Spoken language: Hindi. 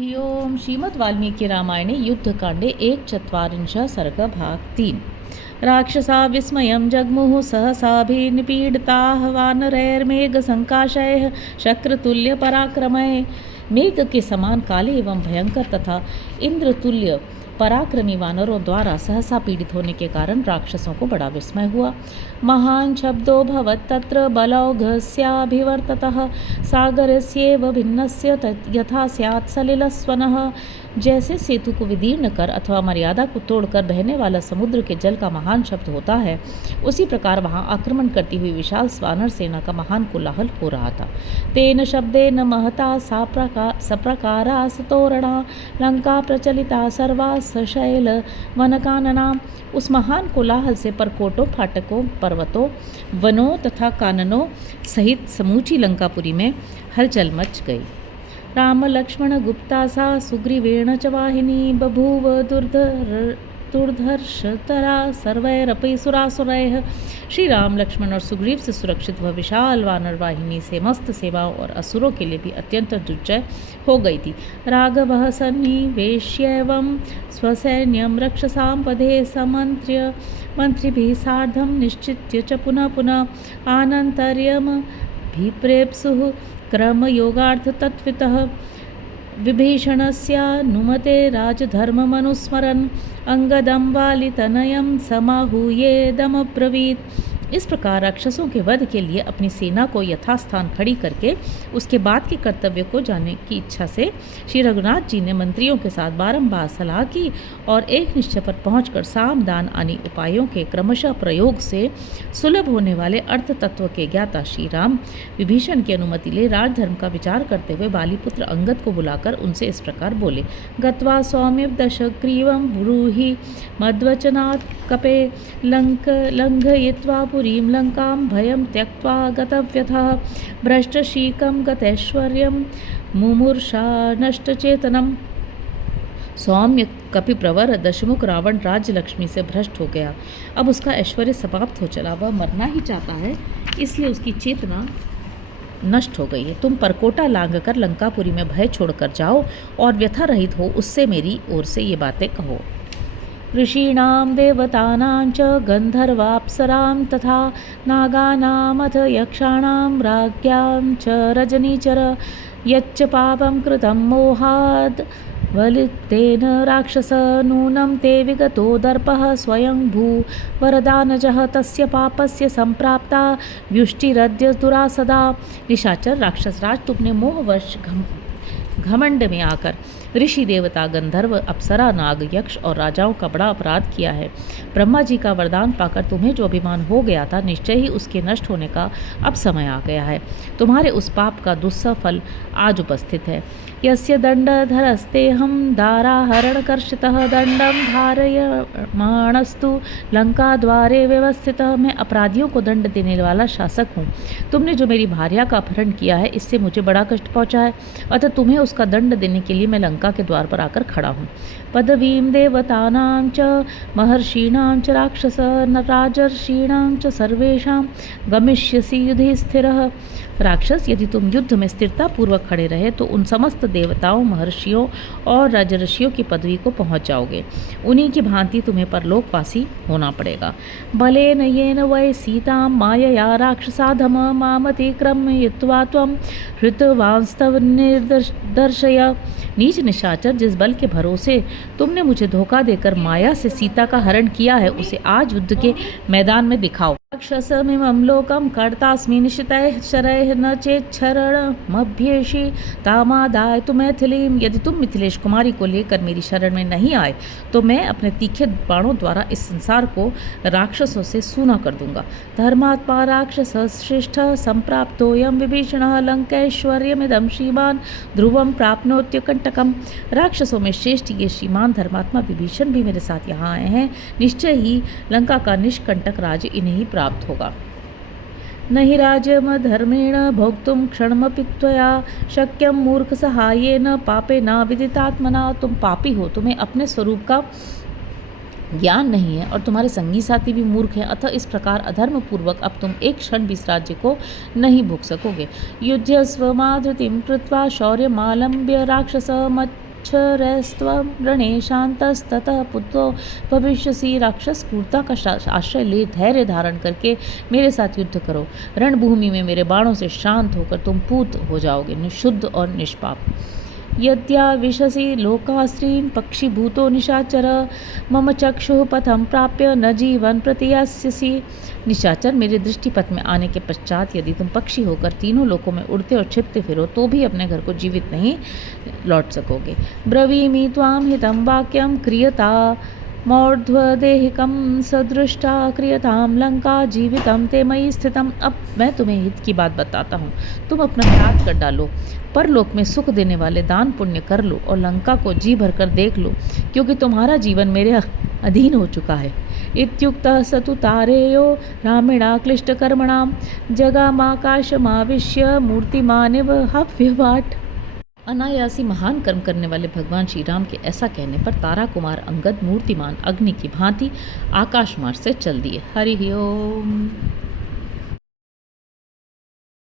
ओम श्रीमद् वाल्मीकि रामायणे युद्धकाण्डे 1/4 सर्ग भाग 3। राक्षसा विस्मयं जग्मुः सहसाभिनिपीडिताः वानरैर्मेघसङ्काशैः शक्रतुल्यपराक्रमैः। मेघ के समान काले एवं भयंकर तथा इंद्रतुल्य पराक्रमी वानरों द्वारा सहसा पीड़ित होने के कारण राक्षसों को बड़ा विस्मय हुआ। महान शब्दो भवत् तत्र बलौघस्याभिवर्ततः सागरस्येव भिन्नस्य यथा स्यात् सलिलस्वनः। जैसे सेतु को विदीर्ण कर अथवा मर्यादा को तोड़कर बहने वाला समुद्र के जल का महान शब्द होता है, उसी प्रकार वहां आक्रमण करती हुई विशाल वानर सेना का महान कोलाहल हो रहा था। तेन शब्देन महता सप्रकारा सतोरणा लंका प्रचलिता सर्वा सशैल वनकानना। उस महान कोलाहल से परकोटों, फाटकों, पर्वतों, वनों तथा काननों सहित समूची लंकापुरी में हलचल मच गई। राम लक्ष्मण गुप्ता सा सुग्रीवेण च वाहिनी बभूव दुर्धर्षतरा सर्वैरपि सुरासुरैः। श्री राम, लक्ष्मण और सुग्रीव से सुरक्षित वह विशाल वानर वाहिनी से मस्त सेवाओं और असुरों के लिए भी अत्यंत दुर्जय हो गई थी। राघवः सन्निवेश्यैवं स्वसैन्यं रक्षसां वधे समन्त्र्य मंत्रिभिः सार्धं निश्चित्य च पुनः पुनः आनन्तर्यमभिप्रेप्सुः क्रमयोगार्थ तत्त्वितः। विभीषणस्यानुमते राजधर्ममनुस्मरन् अंगदं वालितनयं समाहूयेदमब्रवीत्। इस प्रकार राक्षसों के वध के लिए अपनी सेना को यथास्थान खड़ी करके उसके बाद के कर्तव्य को जानने की इच्छा से श्री रघुनाथ जी ने मंत्रियों के साथ बारंबार सलाह की और एक निश्चय पर पहुंचकर साम, दान आदि उपायों के क्रमशः प्रयोग से सुलभ होने वाले अर्थ तत्व के ज्ञाता श्री राम विभीषण की अनुमति ले राजधर्म का विचार करते हुए बालीपुत्र अंगद को बुलाकर उनसे इस प्रकार बोले। गत्वा सौम्य दशग्रीवं ब्रूहि मद्वचनात् कपे लंघयित्वा पुरीं लंकां भयं त्यक्त्वा गतव्यथः भ्रष्टशीकं गतैश्वर्यं मुमूर्षा नष्टचेतनम्। सौम्य कपिप्रवर दशमुख रावण राज्य लक्ष्मी से भ्रष्ट हो गया। अब उसका ऐश्वर्य समाप्त हो चला, वह मरना ही चाहता है, इसलिए उसकी चेतना नष्ट हो गई है। तुम परकोटा लांघकर लंकापुरी में भय छोड़कर जाओ और व्यथा रहित हो उससे मेरी ओर से ये बातें कहो। ऋषीणां देवतानां च गन्धर्वाप्सरां तथा नागानामथ यक्षाणां राज्ञां च रजनीचर यच्च पापं कृतं मोहाद् वलितेन राक्षस नूनं ते विगतो दर्पः स्वयं भू वरदानजः तस्य पापस्य संप्राप्ता व्युष्टिरद्य दुरासदा। निशाचर राक्षसराज, तुमने मोहवश घमंड में आकर ऋषि, देवता, गंधर्व, अप्सरा, नाग, यक्ष और राजाओं का बड़ा अपराध किया है। ब्रह्मा जी का वरदान पाकर तुम्हें जो अभिमान हो गया था, निश्चय ही उसके नष्ट होने का अब समय आ गया है। तुम्हारे उस पाप का दुस्सह फल आज उपस्थित है। यस्य दंडधरस्तेऽहं दाराहरणकर्षितः दंडं धारयमाणस्तु लंका द्वारे व्यवस्थितः। मैं अपराधियों को दंड देने वाला शासक हूँ। तुमने जो मेरी भार्या का अपहरण किया है, इससे मुझे बड़ा कष्ट पहुँचा है, अतः तुम्हें उसका दंड देने के लिए मैं लंका के द्वार पर आकर खड़ा हूँ। पदवीं देवतानां च महर्षीणां च राक्षस राजर्षीणां च सर्वेषां गमिष्यसि युधि स्थिरः। राक्षस, यदि तुम युद्ध में स्थिरता पूर्वक खड़े रहे तो उन समस्त देवताओं, महर्षियों और राजर्षियों की पदवी को पहुंच जाओगे। उन्हीं की भांति तुम्हें परलोकवासी होना पड़ेगा। बलेन येन वै सीतां मायया राक्षसाधम मामतिक्रम्ययित्वा त्वं हृतवांस्तव निर्दर्शय। नीच निशाचर, जिस बल के भरोसे तुमने मुझे धोखा देकर माया से सीता का हरण किया है, उसे आज युद्ध के मैदान में दिखाओ। राक्षसमिमं लोकं कर्तास्मि निशितैः शरैः न चेच्छरणमभ्येषि तामादाय तु मैथिलीं। यदि तुम मिथिलेश कुमारी को लेकर मेरी शरण में नहीं आए तो मैं अपने तीखे बाणों द्वारा इस संसार को राक्षसों से सूना कर दूंगा। धर्मात्मा राक्षस श्रेष्ठ संप्राप्तोऽयं विभीषणः लंकैश्वर्यमिदं श्रीमान् ध्रुवं प्राप्नोत्य कंटकम्। राक्षसों में श्रेष्ठ ये श्रीमान धर्मात्मा विभीषण भी मेरे साथ यहाँ आए हैं। निश्चय ही लंका का निष्कंटक राज्य इन्हें ही प्राप्त होगा। नहि राज्यमधर्मेण भोक्तुं क्षणमपि त्वया शक्यं मूर्ख सहायेन पापेन विदितात्मना। तुम पापी हो, तुम्हें अपने स्वरूप का ज्ञान नहीं है और तुम्हारे संगी साथी भी मूर्ख हैं, अतः इस प्रकार अधर्म पूर्वक अब तुम एक क्षण भी इस राज्य को नहीं भोग सकोगे। युध्यस्व माधृतिं कृत्वा शौर्यमालम्ब्य राक्षस स्वच्छरस्त्वं रणे शान्तस्ततः पुत्रो भविष्यसि। राक्षस क्रूरता का आश्रय ले धैर्य धारण करके मेरे साथ युद्ध करो। रणभूमि में मेरे बाणों से शांत होकर तुम पूत हो जाओगे, निशुद्ध और निष्पाप। यद्या विशसि लोकाश्रीन् पक्षीभूतो निशाचर मम चक्षुः पथम प्राप्य न जीवन प्रतियास्यसि। निशाचर, मेरे दृष्टिपथ में आने के पश्चात यदि तुम पक्षी होकर तीनों लोकों में उड़ते और छिपते फिरो तो भी अपने घर को जीवित नहीं लौट सकोगे। ब्रवीमि त्वां हितं वाक्यं क्रियता मौर्ध्वदेहिकं सदृष्टा क्रियतां लंका जीवितं ते मयि स्थितम्। अब मैं तुम्हें हित की बात बताता हूँ, तुम अपना त्याग कर डालो, परलोक में सुख देने वाले दान पुण्य कर लो और लंका को जी भर कर देख लो, क्योंकि तुम्हारा जीवन मेरे अधीन हो चुका है। इत्युक्तः स तु तारेयो रामेणा क्लिष्टकर्मणां जगामाकाशमाविश्य मूर्तिमानिव हव्यवाट। अनायासी महान कर्म करने वाले भगवान श्री राम के ऐसा कहने पर तारा कुमार अंगद मूर्तिमान अग्नि की भांति आकाश मार्ग से चल दिए। हरि ओम।